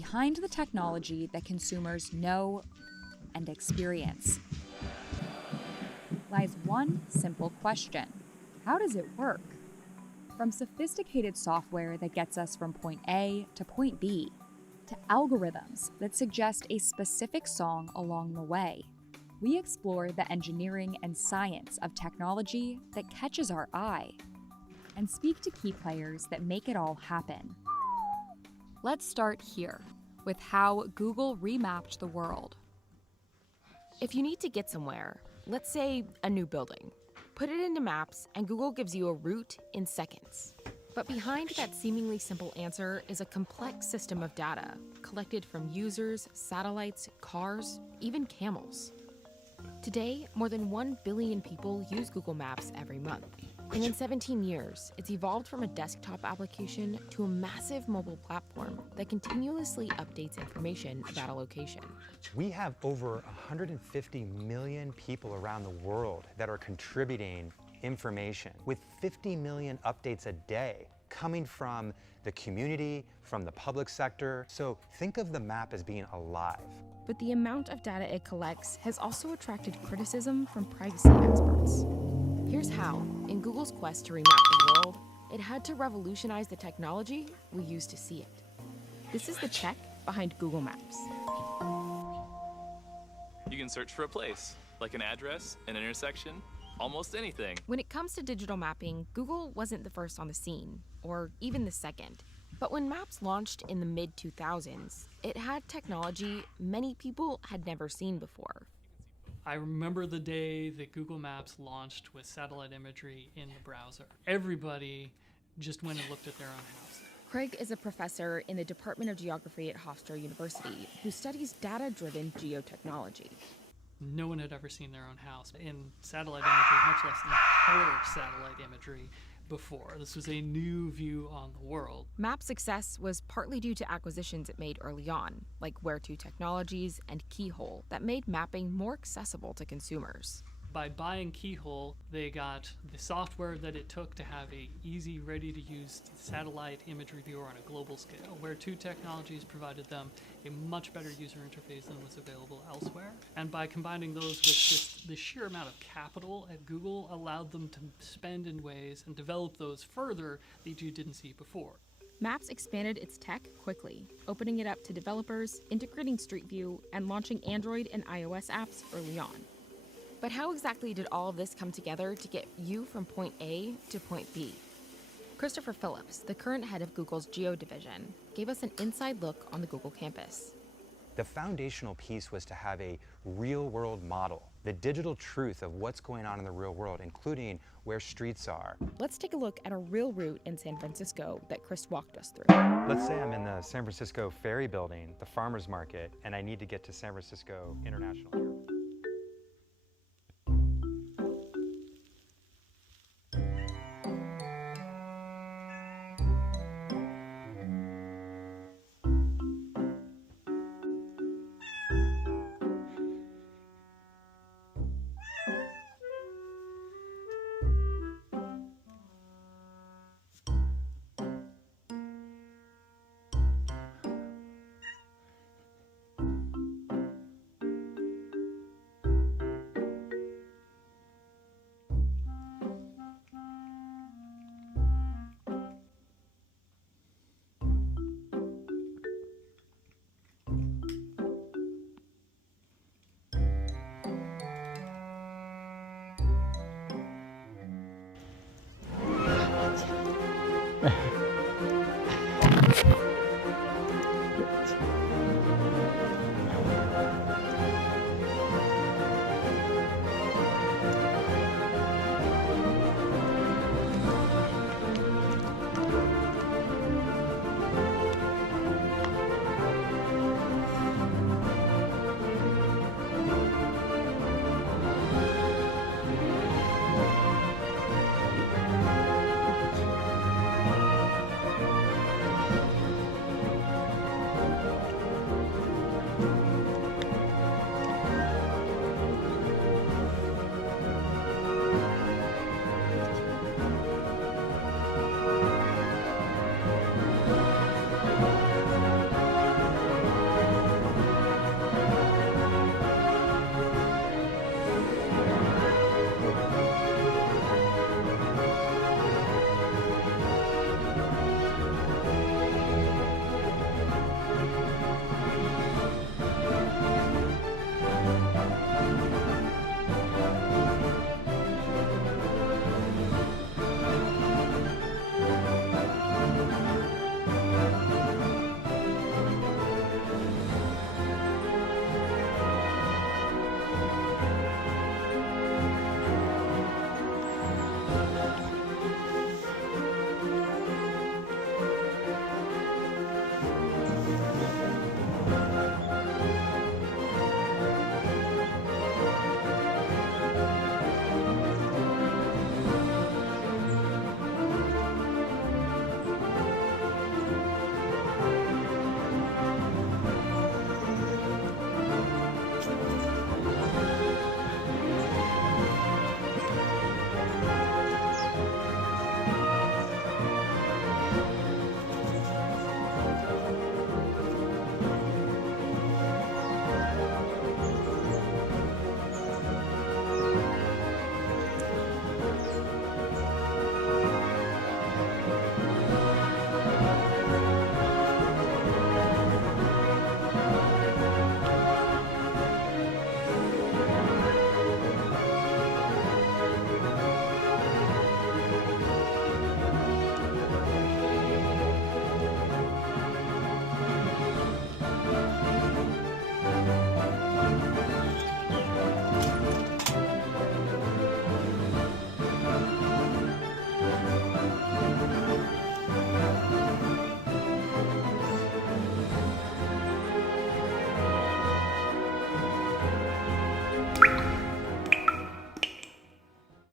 behind the technology that consumers know and experience lies one simple question: how does it work? From sophisticated software that gets us from point A to point B, to algorithms that suggest a specific song along the way, we explore the engineering and science of technology that catches our eye and speak to key players that make it all happen. Let's start here with how Google remapped the world. If you need to get somewhere, let's say a new building, put it into Maps and Google gives you a route in seconds. But behind that seemingly simple answer is a complex system of data collected from users, satellites, cars, even camels. Today, more than 1 billion people use Google Maps every month. And in 17 years, it's evolved from a desktop application to a massive mobile platform that continuously updates information about a location. We have over 150 million people around the world that are contributing information, with 50 million updates a day coming from the community, from the public sector. So think of the map as being alive. But the amount of data it collects has also attracted criticism from privacy experts. Here's how, in Google's quest to remap the world, it had to revolutionize the technology we use to see it. This is the tech behind Google Maps. You can search for a place, like an address, an intersection, almost anything. When it comes to digital mapping, Google wasn't the first on the scene, or even the second. But when Maps launched in the mid-2000s, it had technology many people had never seen before. I remember the day that Google Maps launched with satellite imagery in the browser. Everybody just went and looked at their own house. Craig is a professor in the Department of Geography at Hofstra University who studies data-driven geotechnology. No one had ever seen their own house in satellite imagery, much less in color satellite imagery before. This was a new view on the world. Map's success was partly due to acquisitions it made early on, like Where2 Technologies and Keyhole, that made mapping more accessible to consumers. By buying Keyhole, they got the software that it took to have a easy, ready-to-use satellite imagery viewer on a global scale. Where2 Technologies provided them a much better user interface than was available elsewhere. And by combining those with just the sheer amount of capital at Google allowed them to spend in ways and develop those further that you didn't see before. Maps expanded its tech quickly, opening it up to developers, integrating Street View, and launching Android and iOS apps early on. But how exactly did all of this come together to get you from point A to point B? Christopher Phillips, the current head of Google's Geo division, gave us an inside look on the Google campus. The foundational piece was to have a real-world model, the digital truth of what's going on in the real world, including where streets are. Let's take a look at a real route in San Francisco that Chris walked us through. Let's say I'm in the San Francisco Ferry Building, the farmer's market, and I need to get to San Francisco International Airport.